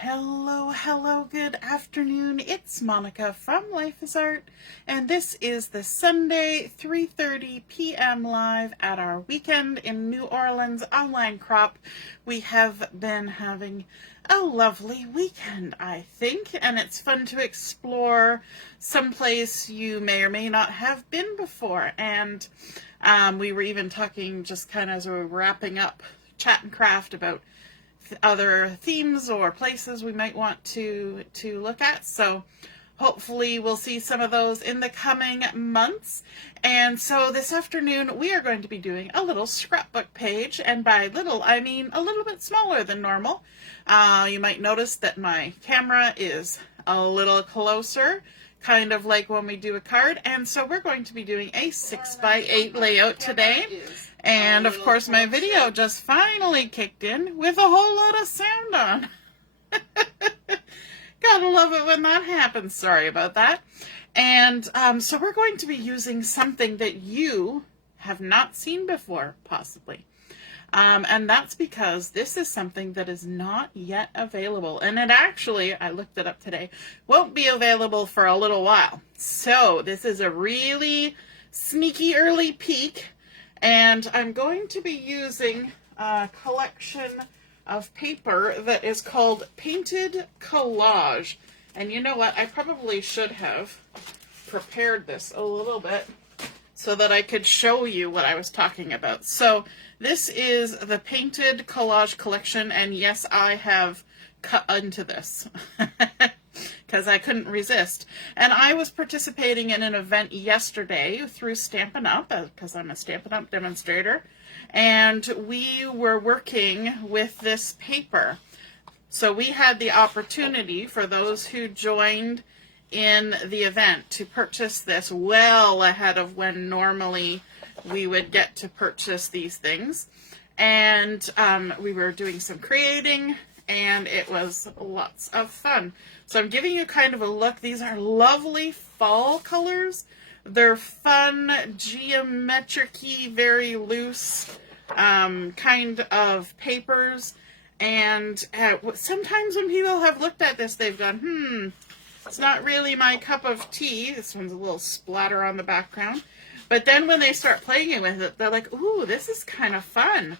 Hello, hello, good afternoon. It's Monica from Life is Art, and this is the Sunday 3:30 p.m. live at our weekend in New Orleans online crop. We have been having a lovely weekend, I think, and it's fun to explore someplace you may or may not have been before. And we were even talking just kind of as we were wrapping up Chat and Craft about other themes or places we might want to look at. So hopefully we'll see some of those in the coming months. And so this afternoon we are going to be doing a little scrapbook page, and by little I mean a little bit smaller than normal. You might notice that my camera is a little closer, kind of like when we do a card, and so we're going to be doing a 6x8 layout today. And of course my video just finally kicked in with a whole lot of sound on. Gotta love it when that happens. Sorry about that. And so we're going to be using something that you have not seen before, possibly. And that's because this is something that is not yet available. And it actually, I looked it up today, won't be available for a little while. So this is a really sneaky early peek. And I'm going to be using a collection of paper that is called Painted Collage. And you know what? I probably should have prepared this a little bit so that I could show you what I was talking about. So this is the Painted Collage collection, and yes, I have cut into this because I couldn't resist. And I was participating in an event yesterday through Stampin Up, because I'm a Stampin Up demonstrator, and we were working with this paper. So we had the opportunity for those who joined in the event to purchase this well ahead of when normally we would get to purchase these things. And we were doing some creating, and it was lots of fun. So I'm giving you kind of a look. These are lovely fall colors. They're fun, geometric-y, very loose kind of papers. And sometimes when people have looked at this, they've gone, it's not really my cup of tea. This one's a little splatter on the background. But then when they start playing with it, they're like, ooh, this is kind of fun.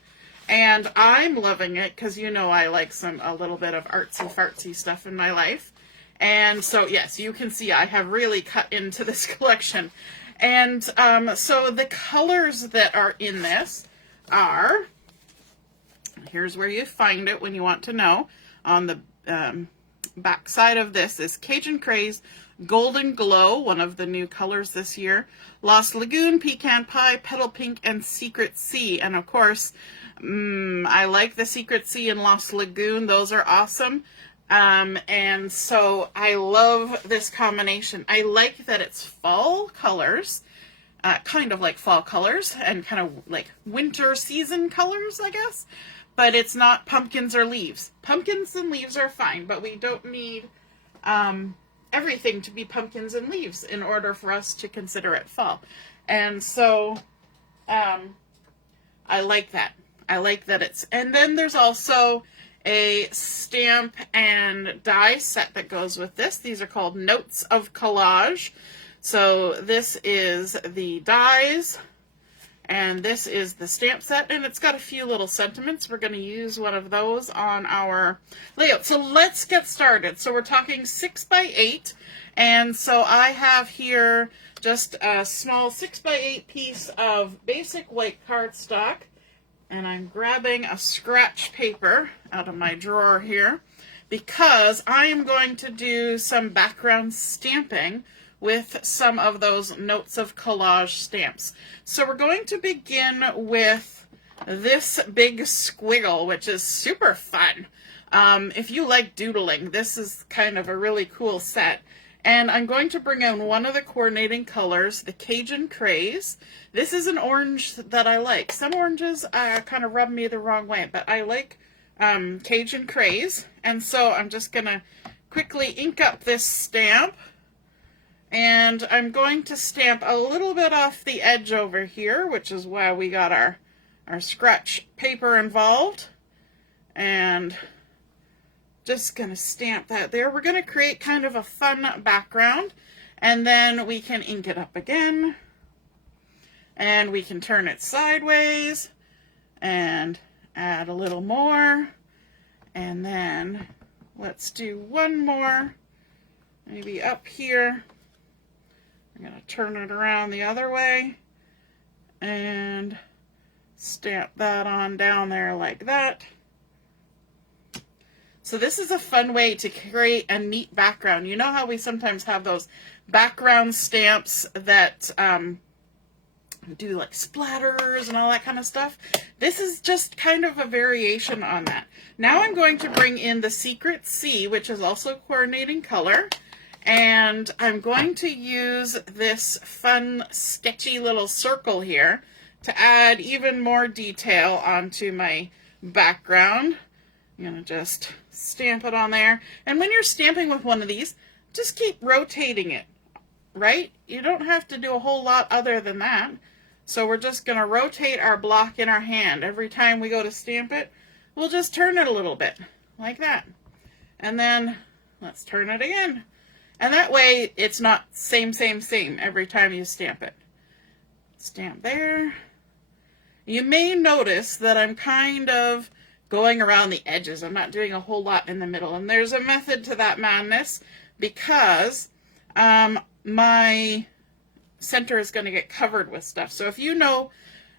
And I'm loving it because, you know, I like a little bit of artsy-fartsy stuff in my life. And so, yes, you can see I have really cut into this collection. And so the colors that are in this are, here's where you find it when you want to know. On the back side of this is Cajun Craze, Golden Glow, one of the new colors this year, Lost Lagoon, Pecan Pie, Petal Pink, and Secret Sea. And of course, I like the Secret Sea and Lost Lagoon. Those are awesome. And so I love this combination. I like that it's fall colors, kind of like fall colors and kind of like winter season colors, I guess. But it's not pumpkins or leaves. Pumpkins and leaves are fine, but we don't need everything to be pumpkins and leaves in order for us to consider it fall. And so I like that. I like that it's, and then there's also a stamp and die set that goes with this. These are called Notes of Collage. So this is the dies, and this is the stamp set, and it's got a few little sentiments. We're going to use one of those on our layout. So let's get started. So we're talking 6x8, and so I have here just a small 6x8 piece of basic white cardstock, and I'm grabbing a scratch paper out of my drawer here because I am going to do some background stamping with some of those Notes of Collage stamps. So we're going to begin with this big squiggle, which is super fun. If you like doodling, this is kind of a really cool set. And I'm going to bring in one of the coordinating colors, the Cajun Craze. This is an orange that I like. Some oranges kind of rub me the wrong way, but I like Cajun Craze. And so I'm just going to quickly ink up this stamp. And I'm going to stamp a little bit off the edge over here, which is why we got our scratch paper involved. And Just going to stamp that there. We're going to create kind of a fun background, and then we can ink it up again, and we can turn it sideways and add a little more, and then let's do one more, maybe up here. I'm going to turn it around the other way and stamp that on down there like that. So this is a fun way to create a neat background. You know how we sometimes have those background stamps that do like splatters and all that kind of stuff? This is just kind of a variation on that. Now I'm going to bring in the Secret C, which is also coordinating color, and I'm going to use this fun sketchy little circle here to add even more detail onto my background. I'm going to just stamp it on there. And when you're stamping with one of these, just keep rotating it, right? You don't have to do a whole lot other than that. So we're just going to rotate our block in our hand. Every time we go to stamp it, we'll just turn it a little bit, like that. And then let's turn it again. And that way it's not same every time you stamp it. Stamp there. You may notice that I'm kind of going around the edges. I'm not doing a whole lot in the middle. And there's a method to that madness, because my center is going to get covered with stuff. So if you know,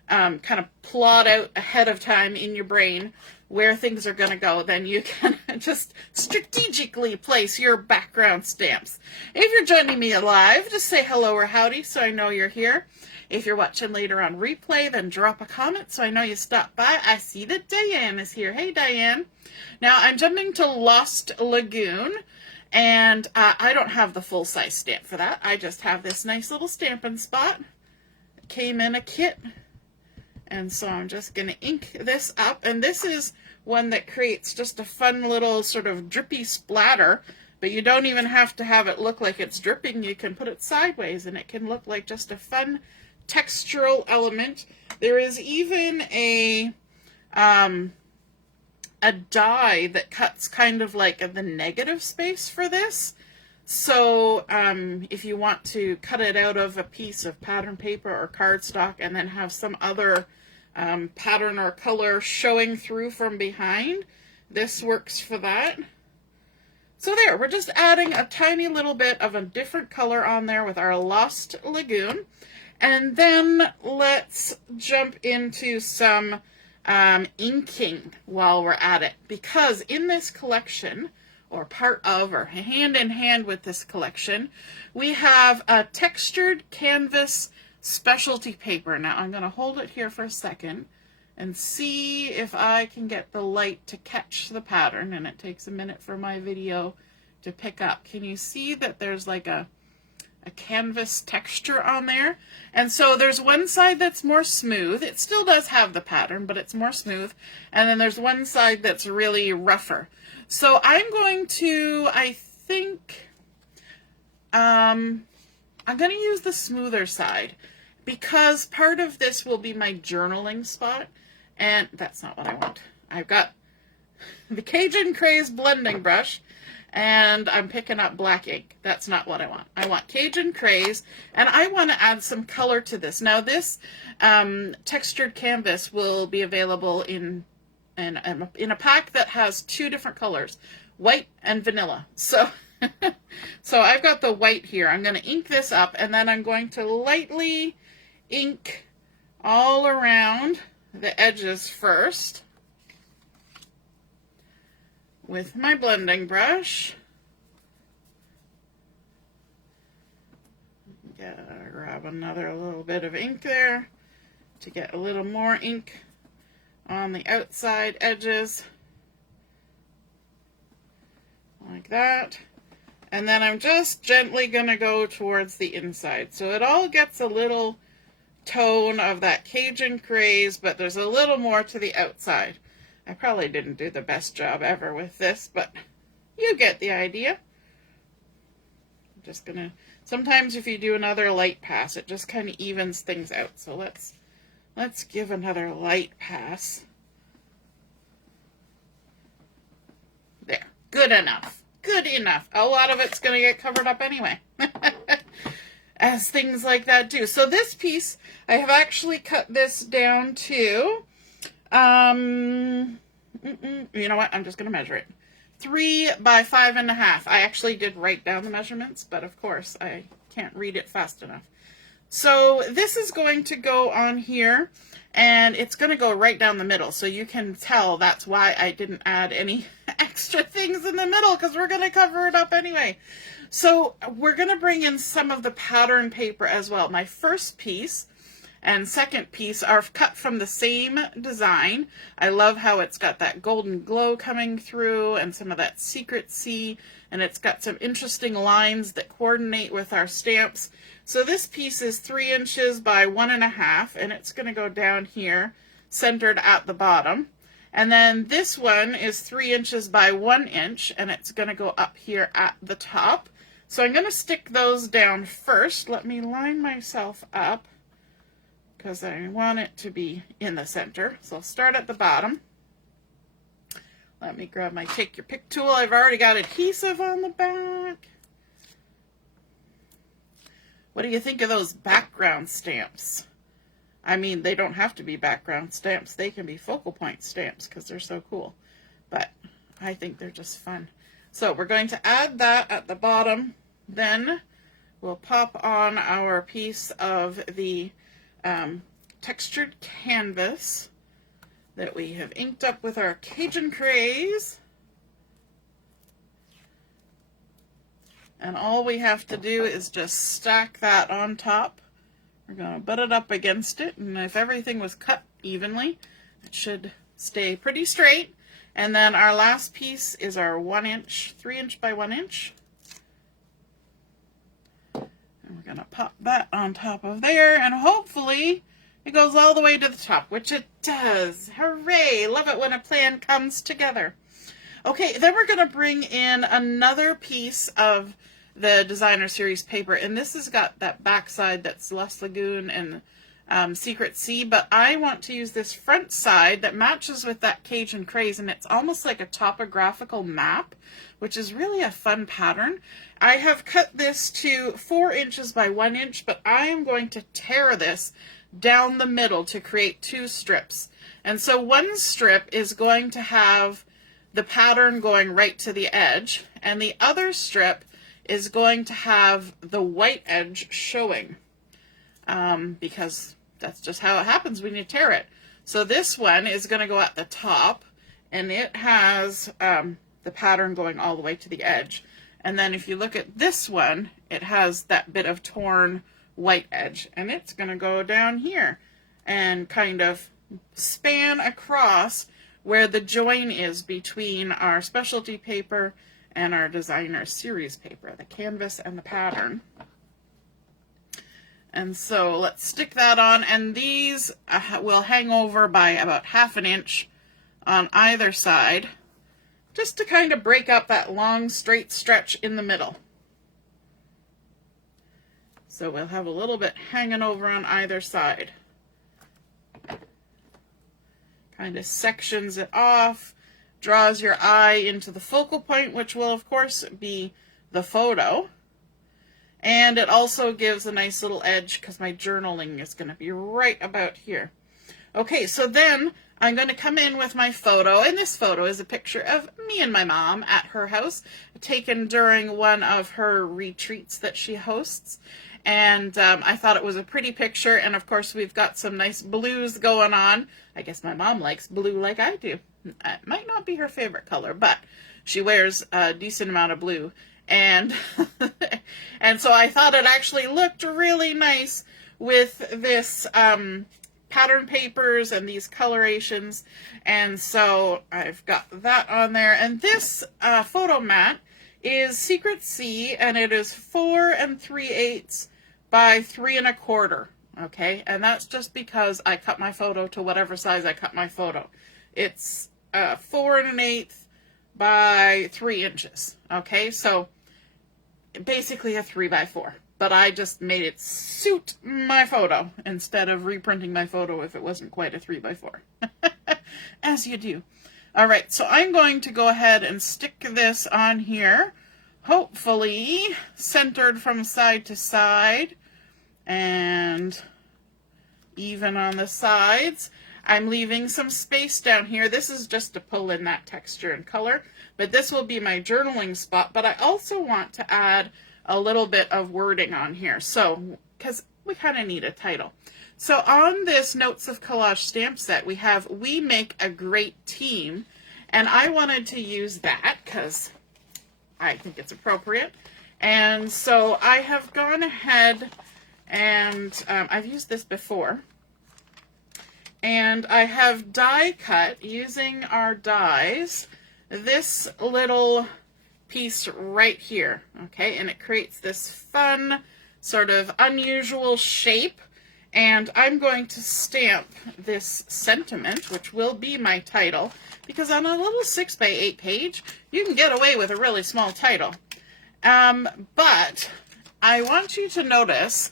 kind of plot out ahead of time in your brain where things are going to go, then you can just strategically place your background stamps. If you're joining me live, just say hello or howdy so I know you're here. If you're watching later on replay, then drop a comment so I know you stopped by. I see that Diane is here. Hey, Diane. Now, I'm jumping to Lost Lagoon, and I don't have the full-size stamp for that. I just have this nice little Stampin' Spot. It came in a kit, and so I'm just going to ink this up. And this is one that creates just a fun little sort of drippy splatter, but you don't even have to have it look like it's dripping. You can put it sideways, and it can look like just a fun textural element. There is even a die that cuts kind of like the negative space for this. So if you want to cut it out of a piece of pattern paper or cardstock and then have some other pattern or color showing through from behind, this works for that. So there, we're just adding a tiny little bit of a different color on there with our Lost Lagoon. And then let's jump into some inking while we're at it, because in this collection, or part of, or hand in hand with this collection, we have a textured canvas specialty paper. Now I'm going to hold it here for a second and see if I can get the light to catch the pattern, and it takes a minute for my video to pick up. Can you see that there's like a canvas texture on there? And so there's one side that's more smooth. It still does have the pattern, but it's more smooth. And then there's one side that's really rougher. So I'm going to, I think, I'm going to use the smoother side, because part of this will be my journaling spot. And that's not what I want. I've got the Cajun Craze blending brush, and I'm picking up black ink. That's not what I want. I want Cajun Craze, and I want to add some color to this. Now this textured canvas will be available in a pack that has 2 different colors, white and vanilla. So, so I've got the white here. I'm going to ink this up, and then I'm going to lightly ink all around the edges first with my blending brush. Grab another little bit of ink there to get a little more ink on the outside edges, like that. And then I'm just gently going to go towards the inside. So it all gets a little tone of that Cajun Craze, but there's a little more to the outside. I probably didn't do the best job ever with this, but you get the idea. I'm just gonna, sometimes if you do another light pass, it just kind of evens things out. So let's give another light pass. There, good enough. Good enough. A lot of it's going to get covered up anyway. As things like that do. So this piece, I have actually cut this down to, you know what? I'm just going to measure it. 3 by 5.5. I actually did write down the measurements, but of course I can't read it fast enough. So this is going to go on here, and it's going to go right down the middle. So you can tell that's why I didn't add any extra things in the middle, because we're going to cover it up anyway. So we're going to bring in some of the pattern paper as well. My first piece and second piece are cut from the same design. I love how it's got that golden glow coming through and some of that secrecy, and it's got some interesting lines that coordinate with our stamps. So this piece is 3 inches by 1.5, and it's going to go down here, centered at the bottom. And then this one is 3 inches by 1 inch, and it's going to go up here at the top. So I'm going to stick those down first. Let me line myself up, because I want it to be in the center. So I'll start at the bottom. Let me grab my Take Your Pick tool. I've already got adhesive on the back. What do you think of those background stamps? I mean, they don't have to be background stamps. They can be focal point stamps because they're so cool. But I think they're just fun. So we're going to add that at the bottom. Then we'll pop on our piece of the textured canvas that we have inked up with our Cajun Craze. And all we have to do is just stack that on top. We're going to butt it up against it, and if everything was cut evenly, it should stay pretty straight. And then our last piece is our 1 inch, 3 inch by 1 inch. And we're going to pop that on top of there, and hopefully it goes all the way to the top, which it does. Hooray! Love it when a plan comes together. Okay, then we're going to bring in another piece of the Designer Series paper, and this has got that back side that's less Lagoon and Secret Sea, but I want to use this front side that matches with that Cajun Craze, and it's almost like a topographical map, which is really a fun pattern. I have cut this to 4 inches by 1 inch, but I am going to tear this down the middle to create 2 strips. And so one strip is going to have the pattern going right to the edge, and the other strip is going to have the white edge showing, because that's just how it happens when you tear it. So this one is going to go at the top, and it has the pattern going all the way to the edge. And then if you look at this one, it has that bit of torn white edge, and it's going to go down here and kind of span across where the join is between our specialty paper and our Designer Series paper, the canvas and the pattern. And so let's stick that on, and these will hang over by about 1/2 inch on either side, just to kind of break up that long straight stretch in the middle. So we'll have a little bit hanging over on either side. Kind of sections it off, draws your eye into the focal point, which will of course be the photo. And it also gives a nice little edge because my journaling is going to be right about here. Okay, so then I'm going to come in with my photo, and this photo is a picture of me and my mom at her house, taken during one of her retreats that she hosts. And I thought it was a pretty picture, and of course we've got some nice blues going on. I guess my mom likes blue like I do. It might not be her favorite color, but she wears a decent amount of blue. And and so I thought it actually looked really nice with this pattern papers and these colorations. And so I've got that on there. And this photo mat is Secret Sea, and it is 4 3/8 by 3 1/4. Okay, and that's just because I cut my photo to whatever size I cut my photo. It's 4 1/8 by 3 inches. Okay, so basically a 3x4, but I just made it suit my photo instead of reprinting my photo if it wasn't quite a 3x4, as you do. All right, so I'm going to go ahead and stick this on here, hopefully centered from side to side and even on the sides. I'm leaving some space down here. This is just to pull in that texture and color, but this will be my journaling spot. But I also want to add a little bit of wording on here, so because we kind of need a title. So on this Notes of Collage stamp set, we have "We Make a Great Team," and I wanted to use that because I think it's appropriate. And so I have gone ahead and I've used this before. And I have die cut, using our dies, this little piece right here, okay? And it creates this fun, sort of unusual shape. And I'm going to stamp this sentiment, which will be my title, because on a little 6x8 page, you can get away with a really small title. But I want you to notice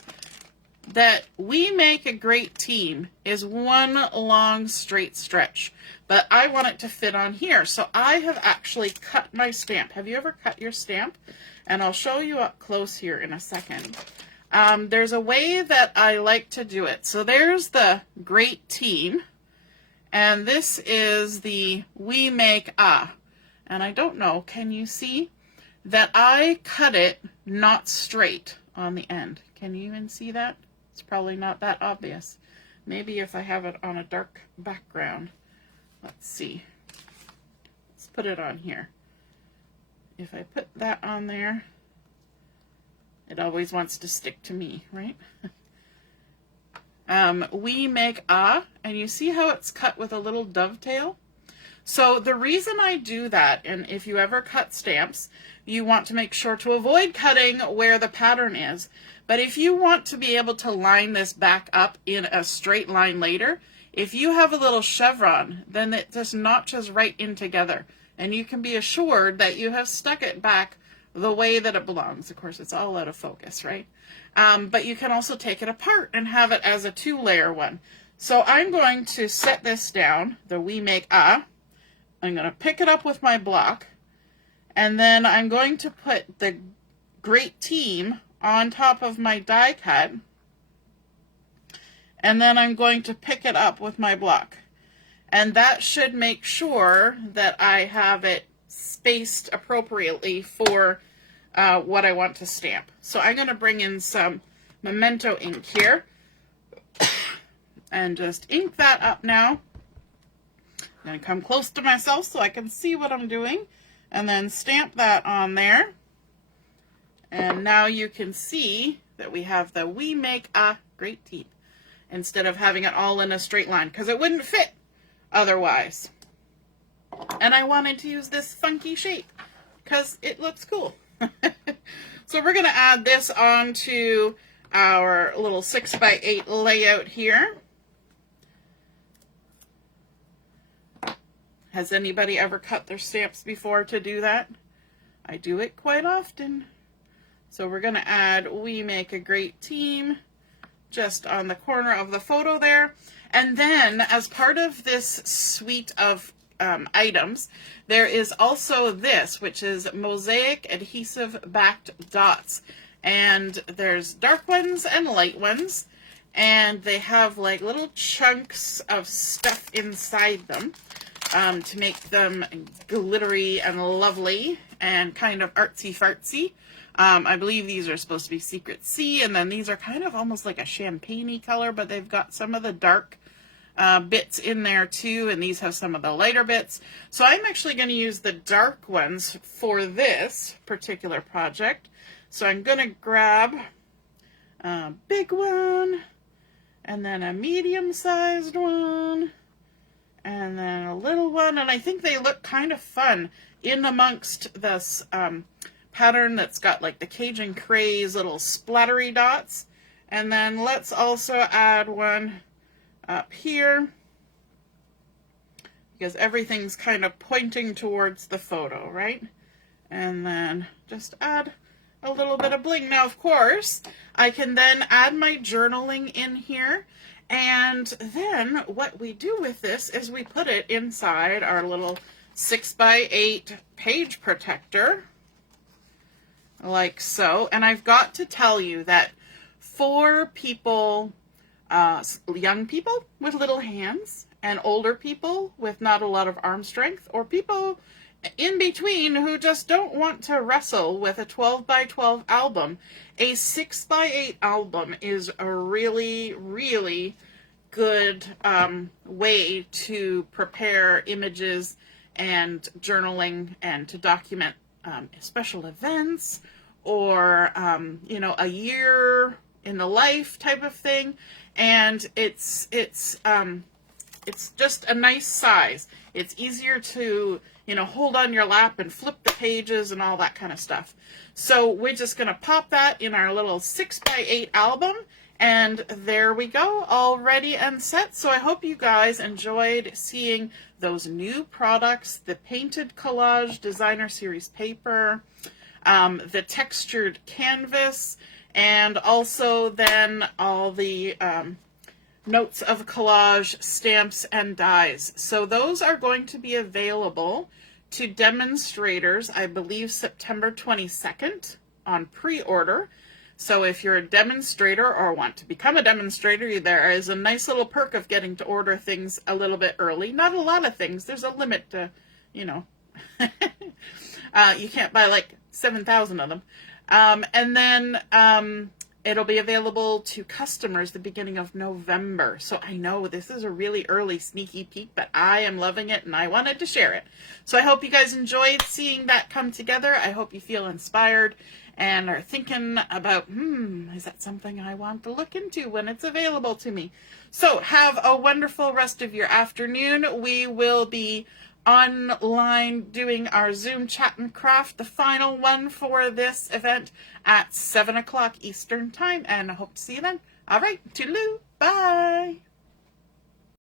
that "We Make a Great Team" is one long straight stretch, but I want it to fit on here. So I have actually cut my stamp. Have you ever cut your stamp? And I'll show you up close here in a second. There's a way that I like to do it. So there's the "Great Team," and this is the "We Make a." And I don't know, can you see that I cut it not straight on the end? Can you even see that? It's probably not that obvious. Maybe if I have it on a dark background. Let's see. Let's put it on here. If I put that on there, it always wants to stick to me, right? "We make a," and you see how it's cut with a little dovetail? So the reason I do that, and if you ever cut stamps, you want to make sure to avoid cutting where the pattern is. But if you want to be able to line this back up in a straight line later, if you have a little chevron, then it just notches right in together. And you can be assured that you have stuck it back the way that it belongs. Of course, it's all out of focus, right? But you can also take it apart and have it as a 2-layer one. So I'm going to set this down, the "We Make a." I'm going to pick it up with my block, and then I'm going to put the "Great Team" on top of my die cut, and then I'm going to pick it up with my block. And that should make sure that I have it spaced appropriately for what I want to stamp. So I'm going to bring in some Memento ink here and just ink that up now. I'm going to come close to myself so I can see what I'm doing, and then stamp that on there. And now you can see that we have the "We Make a Great Team," instead of having it all in a straight line, because it wouldn't fit otherwise. And I wanted to use this funky shape because it looks cool. So we're going to add this onto our little 6x8 layout here. Has anybody ever cut their stamps before to do that? I do it quite often. So we're going to add "We Make a Great Team" just on the corner of the photo there. And then, as part of this suite of items, there is also this, which is Mosaic adhesive-backed dots. And there's dark ones and light ones. And they have like little chunks of stuff inside them to make them glittery and lovely and kind of artsy-fartsy. I believe these are supposed to be Secret Sea, and then these are kind of almost like a champagne-y color, but they've got some of the dark bits in there too, and these have some of the lighter bits. So I'm actually going to use the dark ones for this particular project. So I'm going to grab a big one, and then a medium-sized one, and then a little one, and I think they look kind of fun in amongst this pattern that's got like the Cajun Craze little splattery dots. And then let's also add one up here, because everything's kind of pointing towards the photo, right? And then just add a little bit of bling. Now, of course, I can then add my journaling in here, and then what we do with this is we put it inside our little 6x8 page protector, like so. And I've got to tell you that for people, young people with little hands, and older people with not a lot of arm strength, or people in between who just don't want to wrestle with a 12x12 album, a 6x8 album is a really, really good way to prepare images and journaling and to document special events or, you know, a year in the life type of thing. And it's just a nice size. It's easier to, you know, hold on your lap and flip the pages and all that kind of stuff. So we're just going to pop that in our little 6x8 album. And there we go, all ready and set. So I hope you guys enjoyed seeing those new products, the painted collage designer series paper, the textured canvas, and also then all the notes of collage stamps and dies. So those are going to be available to demonstrators, I believe September 22nd on pre-order. So if you're a demonstrator or want to become a demonstrator, there is a nice little perk of getting to order things a little bit early. Not a lot of things. There's a limit to, you know, you can't buy like 7,000 of them. And then it'll be available to customers the beginning of November. So I know this is a really early sneaky peek, but I am loving it and I wanted to share it. So I hope you guys enjoyed seeing that come together. I hope you feel inspired and are thinking about, is that something I want to look into when it's available to me? So have a wonderful rest of your afternoon. We will be online doing our Zoom chat and craft, the final one for this event at 7 o'clock Eastern time, and I hope to see you then. All right, toodaloo, bye.